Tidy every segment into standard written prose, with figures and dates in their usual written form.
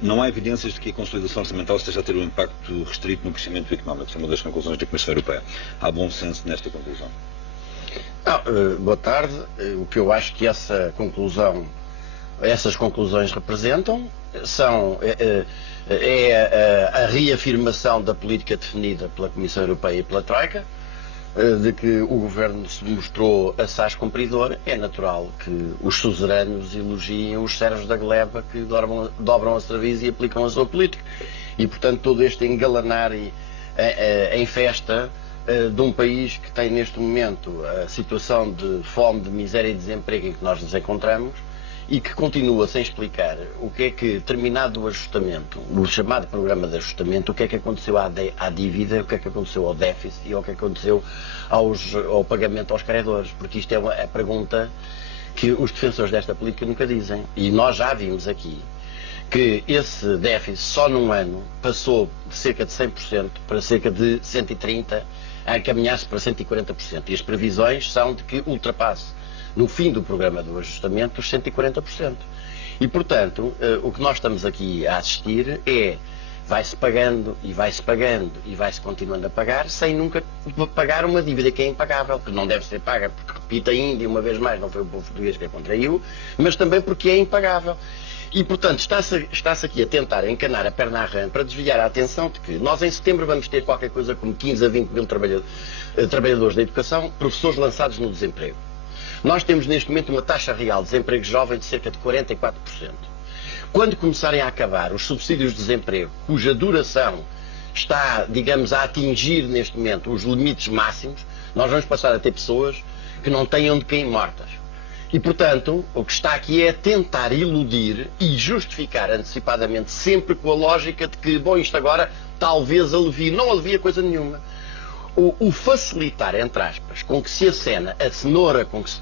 Não há evidências de que a consolidação orçamental esteja a ter um impacto restrito no crescimento económico. Isso é uma das conclusões da Comissão Europeia. Há bom senso nesta conclusão? Boa tarde. O que eu acho que essas conclusões representam é a reafirmação da política definida pela Comissão Europeia e pela Troika, de que o Governo se mostrou assaz cumpridor. É natural que os suzeranos elogiem os servos da gleba que dobram a serviço e aplicam a sua política. E, portanto, todo este engalanar em festa de um país que tem neste momento a situação de fome, de miséria e desemprego em que nós nos encontramos, e que continua sem explicar o que é que, terminado o ajustamento, o chamado programa de ajustamento, o que é que aconteceu à dívida, o que é que aconteceu ao déficit e o que é que aconteceu ao pagamento aos credores, porque isto é a pergunta que os defensores desta política nunca dizem. E nós já vimos aqui que esse déficit só num ano passou de cerca de 100% para cerca de 130%, a encaminhar-se para 140%. E as previsões são de que ultrapasse no fim do programa do ajustamento os 140%. E, portanto, o que nós estamos aqui a assistir é vai-se pagando e vai-se pagando e vai-se continuando a pagar sem nunca pagar uma dívida que é impagável, que não deve ser paga, porque, repito ainda e uma vez mais, não foi o povo português que a contraiu, mas também porque é impagável. E, portanto, está-se aqui a tentar encanar a perna à rã para desviar a atenção de que nós em setembro vamos ter qualquer coisa como 15 a 20 mil trabalhadores da educação, professores lançados no desemprego. Nós temos neste momento uma taxa real de desemprego jovem de cerca de 44%. Quando começarem a acabar os subsídios de desemprego, cuja duração está, digamos, a atingir neste momento os limites máximos, nós vamos passar a ter pessoas que não têm onde cair mortas. E, portanto, o que está aqui é tentar iludir e justificar antecipadamente, sempre com a lógica de que, bom, isto agora talvez alivie. Não alivia coisa nenhuma. O facilitar, entre aspas, com que se acena a cenoura com que se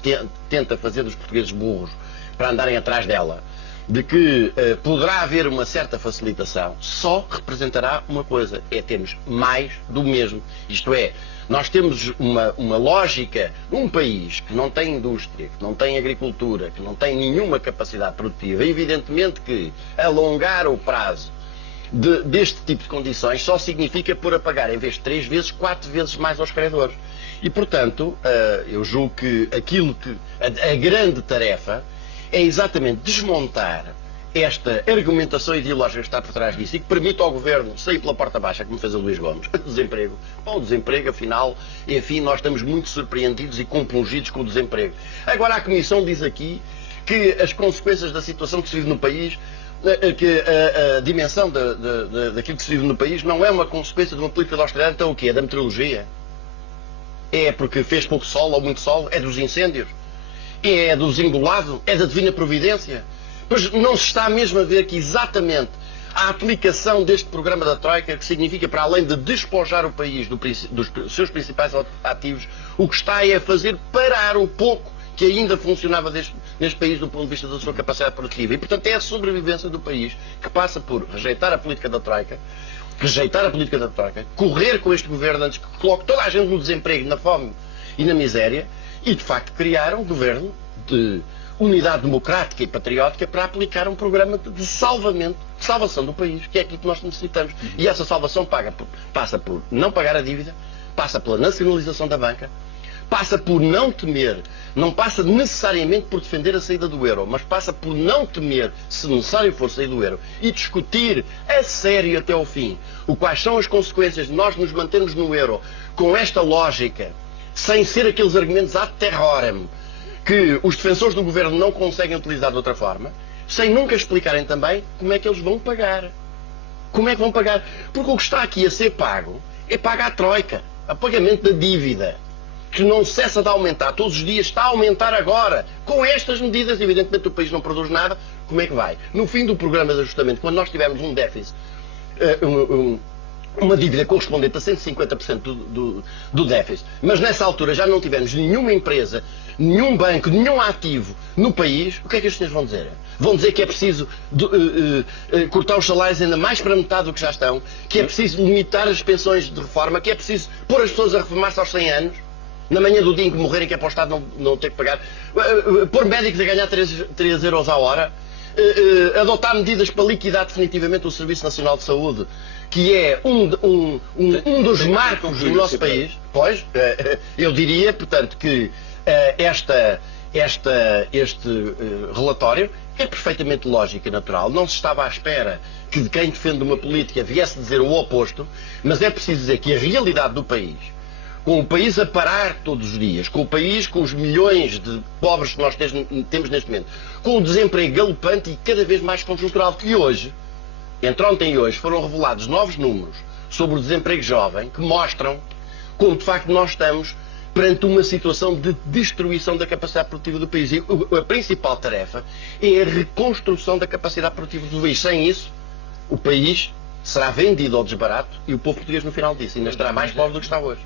tenta fazer dos portugueses burros para andarem atrás dela, de que poderá haver uma certa facilitação, só representará uma coisa, é termos mais do mesmo. Isto é, nós temos uma lógica num país que não tem indústria, que não tem agricultura, que não tem nenhuma capacidade produtiva. Evidentemente que alongar o prazo deste tipo de condições só significa pôr a pagar, em vez de 3 vezes, 4 vezes mais aos credores. E, portanto, eu julgo que a grande tarefa é exatamente desmontar esta argumentação ideológica que está por trás disso e que permite ao Governo sair pela porta baixa, como fez o Luís Gomes, desemprego. Bom, o desemprego, afinal, enfim, nós estamos muito surpreendidos e compungidos com o desemprego. Agora, a Comissão diz aqui que as consequências da situação que se vive no país, que a dimensão daquilo que se vive no país não é uma consequência de uma política de austeridade. Então o quê? É da meteorologia? É porque fez pouco sol ou muito sol? É dos incêndios? É do desengolado? É da divina providência? Pois não se está mesmo a ver que exatamente a aplicação deste programa da Troika, que significa, para além de despojar o país dos seus principais ativos, o que está é a fazer parar o pouco que ainda funcionava neste país do ponto de vista da sua capacidade produtiva. E, portanto, é a sobrevivência do país que passa por rejeitar a política da Troika, correr com este governo antes que coloque toda a gente no desemprego, na fome e na miséria, e, de facto, criar um governo de unidade democrática e patriótica para aplicar um programa de salvamento, de salvação do país, que é aquilo que nós necessitamos. E essa salvação passa por não pagar a dívida, passa pela nacionalização da banca, passa por não temer, não passa necessariamente por defender a saída do euro, mas passa por não temer, se necessário for sair do euro, e discutir a sério até ao fim quais são as consequências de nós nos mantermos no euro com esta lógica, sem ser aqueles argumentos ad terrorem que os defensores do governo não conseguem utilizar de outra forma, sem nunca explicarem também como é que eles vão pagar. Como é que vão pagar? Porque o que está aqui a ser pago é paga a Troika, a pagamento da dívida, que não cessa de aumentar todos os dias, está a aumentar agora. Com estas medidas, evidentemente o país não produz nada, como é que vai? No fim do programa de ajustamento, quando nós tivermos um déficit, uma dívida correspondente a 150% do déficit, mas nessa altura já não tivermos nenhuma empresa, nenhum banco, nenhum ativo no país, o que é que os senhores vão dizer? Vão dizer que é preciso cortar os salários ainda mais para metade do que já estão, que é preciso limitar as pensões de reforma, que é preciso pôr as pessoas a reformar-se aos 100 anos, na manhã do dia em que morrerem, que é para o Estado não ter que pagar, pôr médicos a ganhar 3 euros a hora, adotar medidas para liquidar definitivamente o Serviço Nacional de Saúde, que é um dos marcos do nosso país. Pois, eu diria, portanto, que este relatório é perfeitamente lógico e natural. Não se estava à espera que quem defende uma política viesse dizer o oposto, mas é preciso dizer que a realidade do país, com o país a parar todos os dias, com o país com os milhões de pobres que nós temos neste momento, com o desemprego galopante e cada vez mais conjuntural, que hoje, entre ontem e hoje, foram revelados novos números sobre o desemprego jovem que mostram como de facto nós estamos perante uma situação de destruição da capacidade produtiva do país. E a principal tarefa é a reconstrução da capacidade produtiva do país. Sem isso, o país será vendido ao desbarato e o povo português no final disso ainda estará mais pobre do que está hoje.